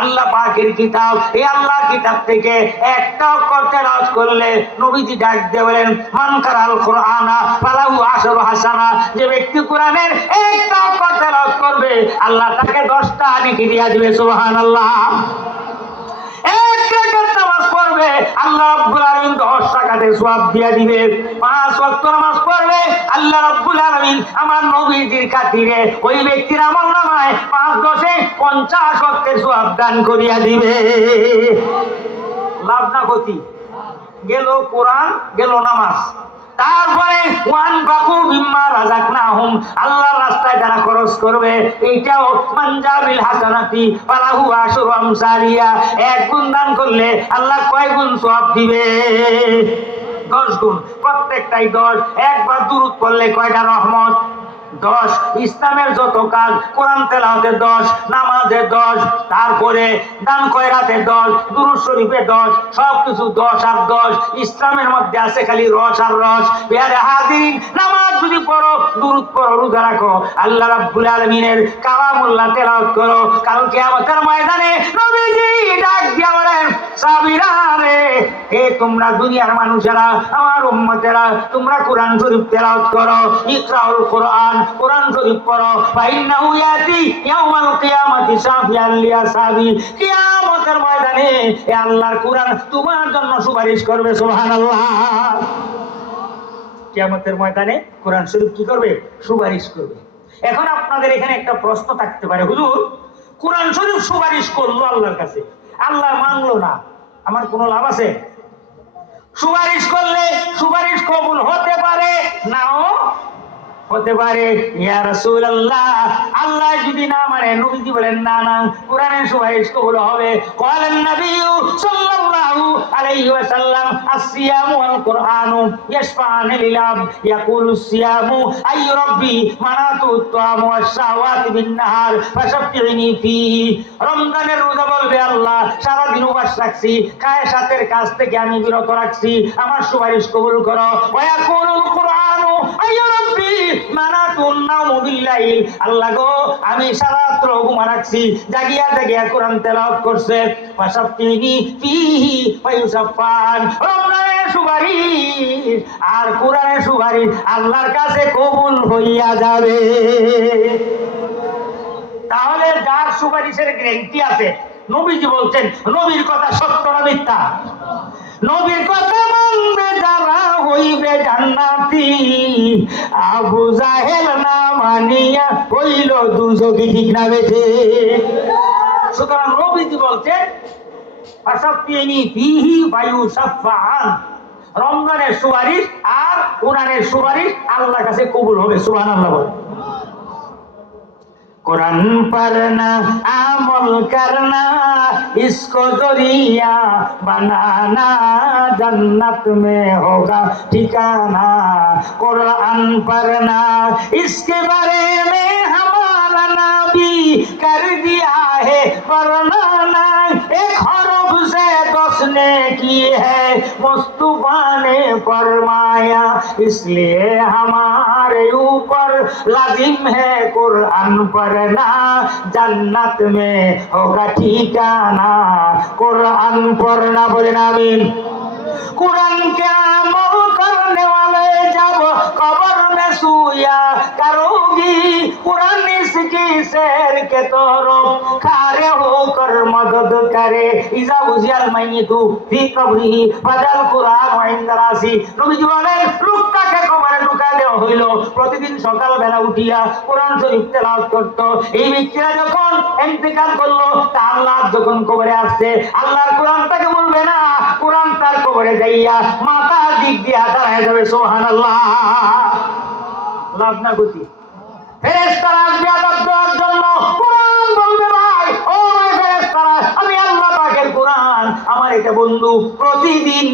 আল্লাহ পাকের কিতাব, এই আল্লাহর কিতাব থেকে একটা অক্ষর তেলাওয়াত করলে নবীজি ডাক দিয়ে বলেন, মান কারাল কুরআনা ফালাহু আশরু হাসানা। যে ব্যক্তি কোরআনের একটা অক্ষর তেলাওয়াত করবে আল্লাহ তাকে 10টা নেকি দিয়ে দিবে। সুবহানাল্লাহ। আল্লাহ রাব্বুল আলামিন 10 টাকাতে সওয়াব দিয়ে দিবে। 5 ওয়াক্ত নামাজ পড়লে আল্লাহ রাব্বুল আলামিন আমার নবীজির খাতিরে ওই ব্যক্তির আমলনামায় 5 10 এ 50 ওয়াক্তের সওয়াব দান করিয়া দিবে। লাভ না ক্ষতি? গেল কোরআন, গেল নামাজ। তারপরে ওয়ান বাকু বিম্মা রাযাকনাহুম, আল্লাহর রাস্তায় যারা খরচ করবে এইটাও মানজাবিল হাসানাতি ফালাহু আশরু আমসালিয়া। 1 গুণ দান করলে আল্লাহ কয় গুণ সওয়াব দিবে? 10 গুণ। প্রত্যেকটাই 10। একবার দুরূদ পড়লে কয়টা রহমত? 10। ইসলামের যত কাজ, কোরআন তেলাওয়াতে 10, নামাজে 10, তারপরে দান খয়রাতে 10, দুরূদ শরীফে 10, সবকিছু 10 আর 10। ইসলামের মধ্যে আছে খালি রস আর রস। বিহারে হাজিরিন, নামাজ যদি পড়ো, দুরূদ পড়ো, রোজা রাখো, আল্লাহ রাব্বুল আলামিনের কালামুল্লাহ তেলাওয়াত করো, কাল কিয়ামতের ময়দানে নবীজি ডাক দিয়া বলেন, সাহাবীরা রে, হে তোমরা দুনিয়ার মানুষেরা, আমার উম্মতেরা, তোমরা কোরআন শরীফ তেলাওয়াত করো, ইকরাউল কোরআন, কোরআন শরীফ পড়ো, ফাইন্নাহু ইয়াতি ইয়াউমাল কিয়ামাতি শাফিআন লিয়াসাবি। কিয়ামতের ময়দানে এ আল্লাহর কোরআন তোমার জন্য সুপারিশ করবে। সুবহানাল্লাহ। কিয়ামতের ময়দানে কোরআন শরীফ কি করবে? সুপারিশ করবে। এখন আপনাদের এখানে একটা প্রশ্ন থাকতে পারে, হুজুর কোরআন শরীফ সুপারিশ করলো আল্লাহর কাছে, আল্লাহ মানলো না, আমার কোনো লাভ আছে? সুপারিশ করলে সুপারিশ কবুল হতে পারে, নাও হতে পারে। ইয়া রাসূলুল্লাহ, আল্লাহ যদি না মানে, নবীজি বলেন না না, কোরআনের সুপারিশ কবুল হবে। ক্বালান নবিয়্যু সাল্লাল্লাহু আলাইহি ওয়াসাল্লাম, আসসিয়ামু ওয়াল কুরআনু ইয়াশফা'আনি লিল আবদ ইয়াকুলু সিয়ামু আই রাব্বি মানাতু তা'আমু ওয়াশ-শাহওয়াতি বিন-নাহার ফাশফি'নি ফীহি। রমজানের রোজা বলবে, আল্লাহ সারা দিন উপবাস রাখছি, খায়সাতের কাছ থেকে আমি বিরত রাখছি, আমার সুপারিশ কবুল করো। ওয়া ইয়াকুলুল কুরআনু আই রাব্বি মানাতুন নাওমু বিল-লাইল, আল্লাহ গো আমি সারা রাত ঘুমা রাখছি, জাগিয়া জাগিয়া কোরআন তেলাওয়াত করছে, ফাশফি'নি ফীহি ফায়ুশাফা'আন। রমজানের সুপারিশ আর কোরআনের সুপারিশ আল্লাহর কাছে কবুল হইয়া যাবে। তাহলে যার সুপারিশের গ্যারান্টি আছে, নবীজি বলছেন, নবীর কথা সত্য না মিথ্যা? নবীর কথা মানবে যারা হইবে জান্নাতি, আবু জাহেল না মানিয়া হইল দুজকি। ঠিক না বেঠে? সুতরাং নবীজি বলছেন, ফাশফি'নি ফীহি ফায়ুশাফা'আন। রমজানের সুপারিশ আর কোরআনের সুপারিশ আল্লাহর কাছে কবুল হবে। সুবহানাল্লাহ বলেন। कुरान पढ़ना अमल करना इसको जरिया बनाना जन्नत में होगा ठिकाना। कुरान पढ़ना इसके बारे में हमारा नबी कर दिया है वर्णना। एक हरफ से 10 ने की है मुस्तफा ने फरमाया, इसलिए हमारे ऊपर लाजिम है कुरान पढ़ना जन्नत में होगा ठिकाना। कुरान पढ़ना, बोलें आमीन। कुरान के अमल करने वाले जब कब्र में सोया करोगी, कुरान इसकी शेर के तरफ खड़े होकर मदद करे। इजा उजियाल माइयितु फी कब्रिही फाजाल कुरान ইনদা রাসি। নবীজি বলেন, লোকটাকে কবরে ঢুকায় দেওয়া হইল, প্রতিদিন সকালবেলা উঠিয়া কোরআন শরীফ তেলাওয়াত করত। এই ব্যক্তিরা যখন ইন্তেকাল করলো, তার লাশ যখন কবরে আসছে, আল্লাহর কোরআন তাকে বলবে না, কোরআন তার কবরে যাইয়া মাথা দিক দিয়া দাঁড়ায় যাবে। সুবহানাল্লাহ। লাভ না ক্ষতি? ফেরেশতারা আসবে আযাব দেওয়ার জন্য, কোরআন বলবে, ভাই ও ভাই ফেরেশতারা, আমি আল্লাহ পাকের কোরআন আমার এটা বন্ধু প্রতিদিন